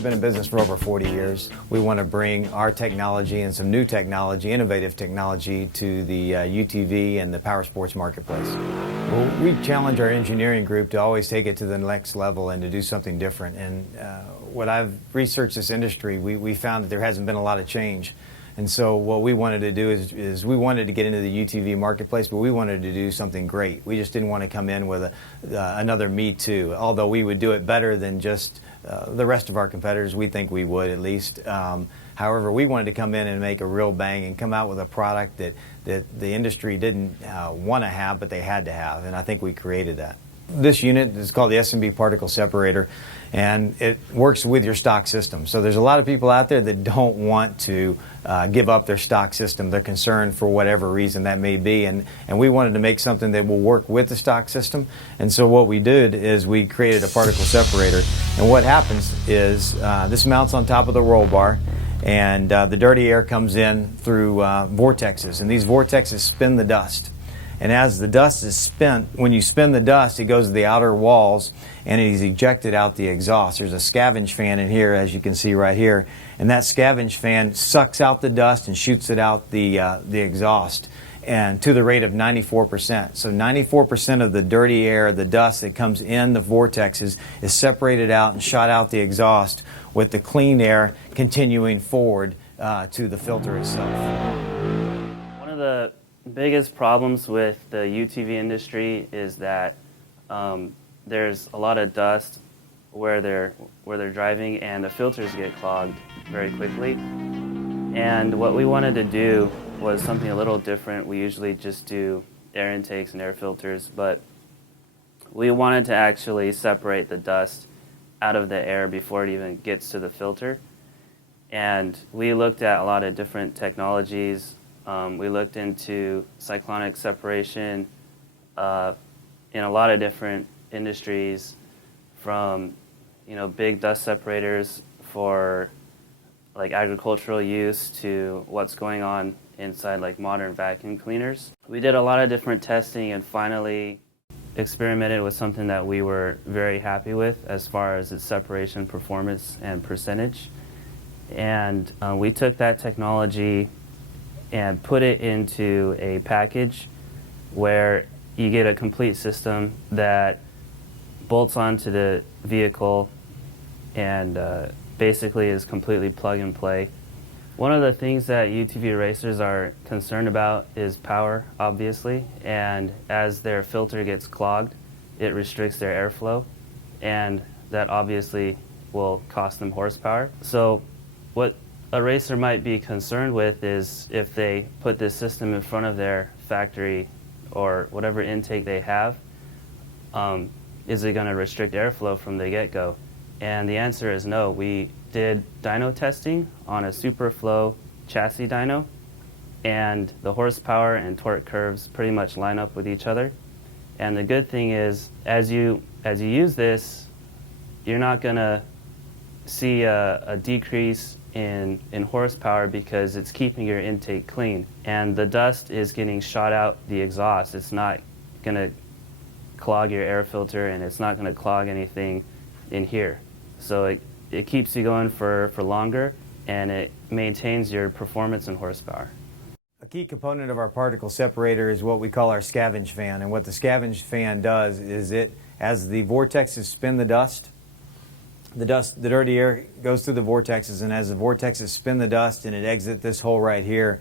We've been in business for over 40 years. We want to bring our technology and some new technology, innovative technology, to the UTV and the power sports marketplace. Well, we challenge our engineering group to always take it to the next level and to do something different. And what I've researched this industry, we found that there hasn't been a lot of change. And so what we wanted to do is we wanted to get into the UTV marketplace, but we wanted to do something great. We just didn't want to come in with another Me Too, although we would do it better than just the rest of our competitors. We think we would, at least. However, we wanted to come in and make a real bang and come out with a product that the industry didn't want to have, but they had to have, and I think we created that. This unit is called the S&B particle separator, and it works with your stock system. So there's a lot of people out there that don't want to give up their stock system. They're concerned for whatever reason that may be, and we wanted to make something that will work with the stock system. And so what we did is we created a particle separator, and what happens is this mounts on top of the roll bar, and the dirty air comes in through vortexes, and these vortexes spin the dust. And as the dust is spent, when you spin the dust, it goes to the outer walls and it is ejected out the exhaust. There's a scavenge fan in here, as you can see right here, and that scavenge fan sucks out the dust and shoots it out the exhaust, and to the rate of 94%. So 94% of the dirty air, the dust that comes in the vortexes, is separated out and shot out the exhaust, with the clean air continuing forward to the filter itself. One of the biggest problems with the UTV industry is that there's a lot of dust where they're driving, and the filters get clogged very quickly. And what we wanted to do was something a little different. We usually just do air intakes and air filters, but we wanted to actually separate the dust out of the air before it even gets to the filter. And we looked at a lot of different technologies. We looked into cyclonic separation in a lot of different industries, from big dust separators for like agricultural use to what's going on inside like modern vacuum cleaners. We did a lot of different testing and finally experimented with something that we were very happy with as far as its separation, performance, and percentage. And we took that technology and put it into a package where you get a complete system that bolts onto the vehicle and basically is completely plug and play. One of the things that UTV racers are concerned about is power, obviously, and as their filter gets clogged, it restricts their airflow, and that obviously will cost them horsepower. So what a racer might be concerned with is if they put this system in front of their factory or whatever intake they have, is it going to restrict airflow from the get-go? And the answer is no. We did dyno testing on a Superflow chassis dyno, and the horsepower and torque curves pretty much line up with each other. And the good thing is, as you use this, you're not going to see a decrease in horsepower because it's keeping your intake clean, and the dust is getting shot out the exhaust. It's not going to clog your air filter, and it's not going to clog anything in here. So it keeps you going for longer, and it maintains your performance and horsepower. A key component of our particle separator is what we call our scavenge fan, and what the scavenge fan does is as the vortexes spin the dirty air goes through the vortexes, and as the vortexes spin the dust and it exits this hole right here,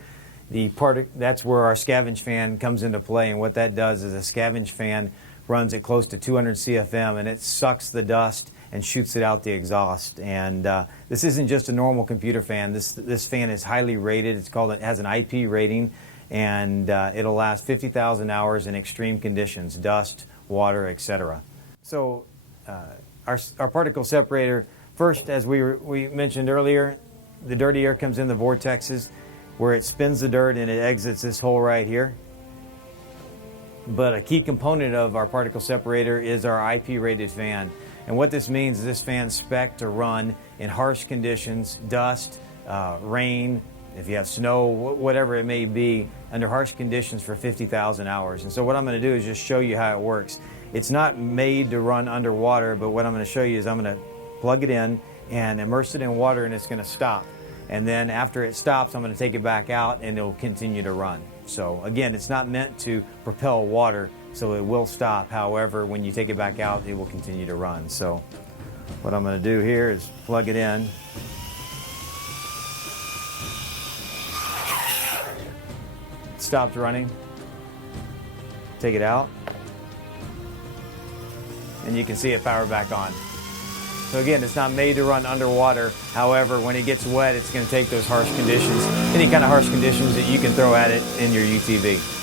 that's where our scavenge fan comes into play. And what that does is a scavenge fan runs at close to 200 CFM, and it sucks the dust and shoots it out the exhaust. And this isn't just a normal computer fan. This fan is highly rated. It has an IP rating, and it'll last 50,000 hours in extreme conditions, dust, water, etc. So our particle separator, first, as we mentioned earlier, the dirty air comes in the vortexes where it spins the dirt and it exits this hole right here. But a key component of our particle separator is our IP-rated fan. And what this means is this fan's spec to run in harsh conditions, dust, rain, if you have snow, whatever it may be, under harsh conditions for 50,000 hours. And so what I'm going to do is just show you how it works. It's not made to run underwater, but what I'm going to show you is I'm going to plug it in, and immerse it in water, and it's going to stop. And then after it stops, I'm going to take it back out and it'll continue to run. So again, it's not meant to propel water, so it will stop. However, when you take it back out, it will continue to run. So what I'm going to do here is plug it in. It stopped running. Take it out. And you can see it power back on. So again, it's not made to run underwater. However, when it gets wet, it's going to take those harsh conditions, any kind of harsh conditions that you can throw at it in your UTV.